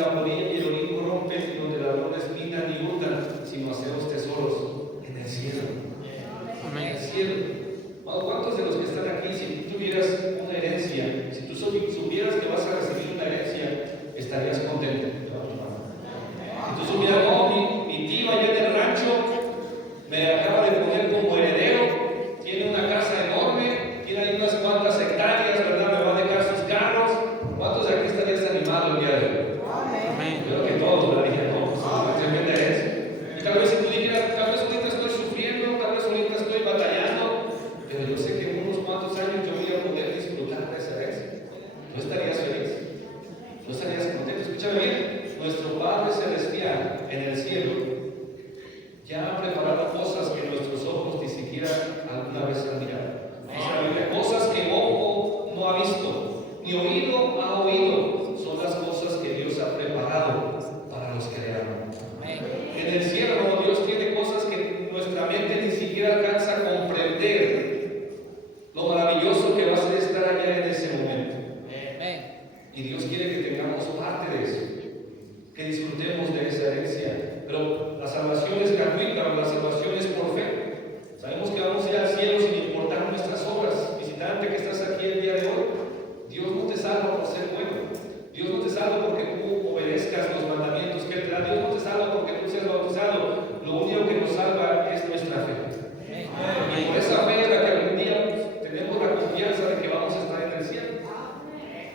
la polilla y el orín corrompen, y donde la ladrón espina ni hurtan, sino hacemos tesoros en el cielo. En el cielo. ¿Cuántos de los que están aquí, si tú tuvieras una herencia, si tú supieras que vas a recibir una herencia, estarías contento? Si tú supieras, no, mi tío allá en el rancho me acaba de poner como heredero, tiene una casa enorme, tiene ahí unas cuantas hectáreas, ¿verdad? Me va a dejar sus carros. ¿Cuántos de aquí estarías animados el día de hoy? Amén. Creo que todos, ¿verdad? Dije, no, pues tremenda es. Y tal vez si tú dijeras, tal vez ahorita estoy sufriendo, tal vez ahorita estoy batallando, pero yo sé que en unos cuantos años yo voy a poder disfrutar de esa herencia. ¿No estarías feliz? ¿No estarías contento? Escúchame bien, nuestro Padre Celestial en el cielo ya ha preparado cosas que nuestros ojos ni siquiera alguna vez han mirado. Cosas que ojo no ha visto, ni oído ha oído, son las cosas que Dios ha preparado para los que le aman. En el cielo, como Dios tiene cosas que nuestra mente ni siquiera alcanza a comprender, lo maravilloso que va a ser estar allá en ese momento. Y Dios quiere que tengamos parte de eso, que disfrutemos de esa herencia. Pero la salvación es gratuita, la salvación es por fe. Sabemos que vamos a ir al cielo sin importar nuestras obras. Visitante que estás aquí el día de hoy, Dios no te salva por ser bueno. Dios no te salva porque tú obedezcas los mandamientos que Él te da. Dios no te salva porque tú seas bautizado. Lo único que nos salva es nuestra fe. Y por esa fe es la que algún día tenemos la confianza de que vamos a estar en el cielo.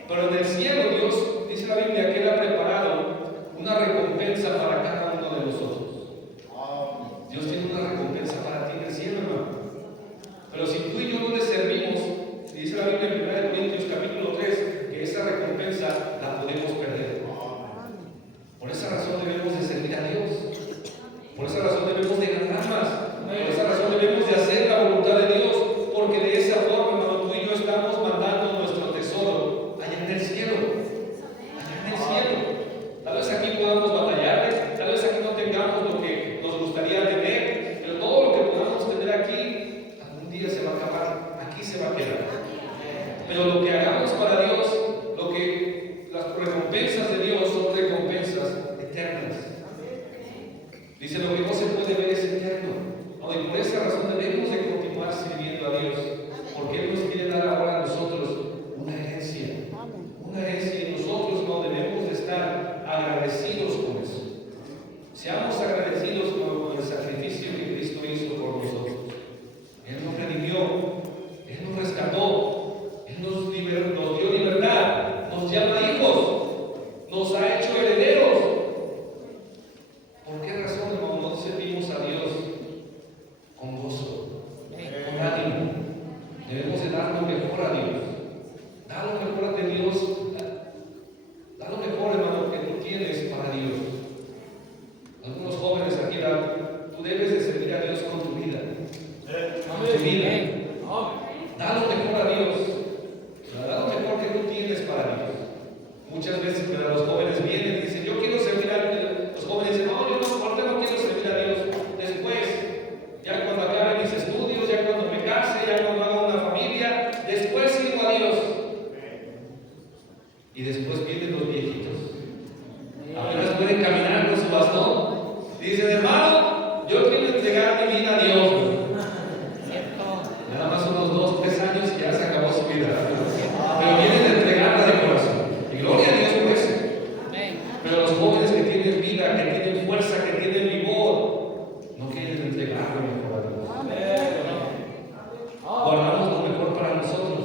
Pero en el cielo Dios, dice la Biblia, que Él ha preparado una recompensa para cada uno de nosotros. Dios tiene una recompensa para ti en el cielo, hermano. Pero si tú y yo no le servimos, dice la Biblia en 1 Corintios capítulo 3, que esa recompensa la podemos perder. Por esa razón debemos de servir a Dios. Por esa razón debemos de ganar más. Por esa razón debemos de hacer la voluntad de Dios, porque de esa forma, hermano, tú y yo estamos mandando nuestro tesoro allá en el cielo. Allá en el cielo. Tal vez aquí podamos batallar, tal vez aquí no tengamos lo que nos gustaría tener, pero todo lo que podamos tener aquí, algún día se va a acabar, aquí se va a quedar. Pero lo que hagamos para Dios, las recompensas de Dios son recompensas eternas. Dice, lo que no se puede ver es eterno. Y por esa razón debemos de continuar sirviendo a Dios, porque Él nos quiere dar ahora a nosotros una herencia. Una herencia, y nosotros no debemos de estar agradecidos con eso. Seamos agradecidos con el sacrificio que Cristo hizo por nosotros. Él nos redimió, Él nos rescató, Él nos dio libertad, nos llama hijos, nos ha hecho herederos. ¿Por qué razón, hermano, no servimos a Dios con gozo, con ánimo? Debemos de dar lo mejor a Dios. Da lo mejor de Dios. Da lo mejor, hermano, que tú tienes para Dios. Algunos jóvenes aquí, tú debes de servir a Dios con tu vida. Con tu vida. Da lo mejor a Dios. Da lo mejor que tú tienes para Dios. Muchas veces los jóvenes vienen y dicen, yo quiero servir a Dios. Los jóvenes dicen, no, yo no quiero servir a Dios. Después, ya cuando acabe mis estudios, ya cuando me case, ya cuando haga una familia, después sirvo a Dios. Y después vienen los viejitos. Apenas pueden caminar con su bastón. Y dicen, hermano, yo quiero entregar mi vida a Dios. Nada más unos 2, 3 años y ya se acabó su vida. Pero vienen a entregarla de corazón. Y gloria a Dios por eso. Pero los jóvenes que tienen vida, que tienen fuerza, que tienen vigor, no quieren entregarlo mejor a Dios. Guardamos lo mejor para nosotros.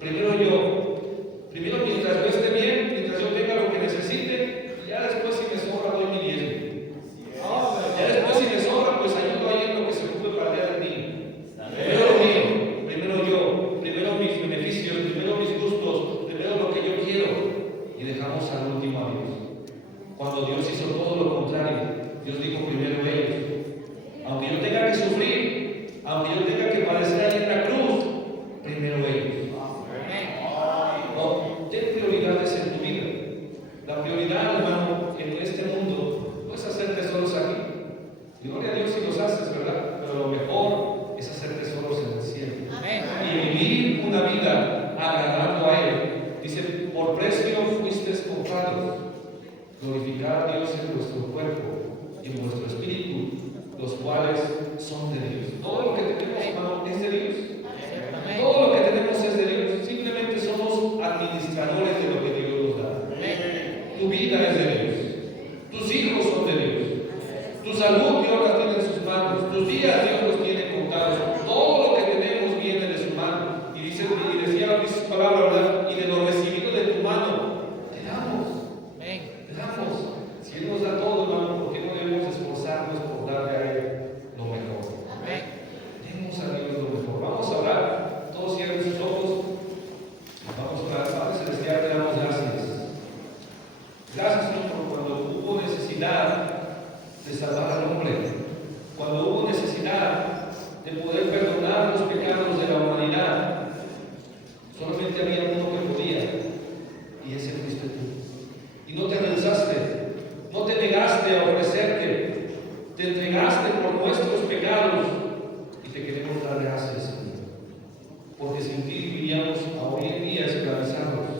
Primero mientras yo esté bien, mientras yo tenga lo que necesite, y ya después si me sobra doy mi diezmo. Ya después si me sobra, pues ayudo ahí en lo que se ocupe para el día del niño. Primero lo mío, primero yo, primero mis beneficios, primero mis gustos, primero lo que yo quiero, y dejamos al último a Dios. Cuando Dios hizo todo lo contrario, Dios dijo primero ellos. Aunque yo tenga que sufrir, aunque yo tenga que padecer ahí en la cruz, primero ellos. Ten prioridades en tu vida. La prioridad, hermano, en este mundo no es hacer tesoros aquí. Gloria a Dios si los haces, ¿verdad? Pero lo mejor es hacer tesoros en el cielo. Y vivir una vida agradando a Él. Dice, por precio fuisteis comprados. glorificar a Dios en vuestro cuerpo y en vuestro espíritu, los cuales son de Dios. Todo lo que tenemos, hermano, es de Dios. Todo lo que tenemos es de Dios. Simplemente somos administradores de lo que Dios nos da. Tu vida es de Dios. Tus hijos son de Dios. Tu salud Dios la tiene en sus manos. Tus días Dios los tiene contados. Todo lo que tenemos viene de su mano. Y dice, y decía su palabra, ¿verdad? Y de lo recibido de tu mano, te damos. Te damos. Si Él nos da todo, hermano, ¿por qué no debemos esforzarnos por darle a Él lo mejor? Demos a Dios lo mejor. Vamos a orar. Todos cierren sus ojos. Vamos a orar. Padre Celestial, te damos gracias. Gracias, Señor, por cuando hubo necesidad de salvar al hombre, cuando hubo necesidad de poder perdonar los pecados de la humanidad, solamente había uno que podía, y ese fuiste tú. Y no te rehusaste, no te negaste a ofrecerte, te entregaste por nuestros pecados, y te queremos dar gracias, Señor, porque sin ti vivíamos hoy en día esclavizados.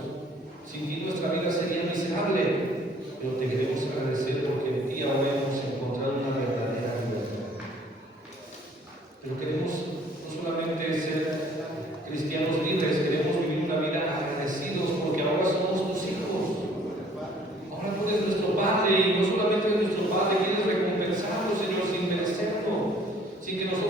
Sin ti nuestra vida sería miserable, pero te queremos agradecer porque en ti ahora hemos encontrado una verdadera libertad. Pero queremos no solamente ser cristianos libres, queremos vivir una vida agradecidos porque ahora somos tus hijos. Ahora tú eres nuestro Padre y no solamente eres nuestro Padre, quieres recompensarnos, Señor, sin merecerlo, sin que nosotros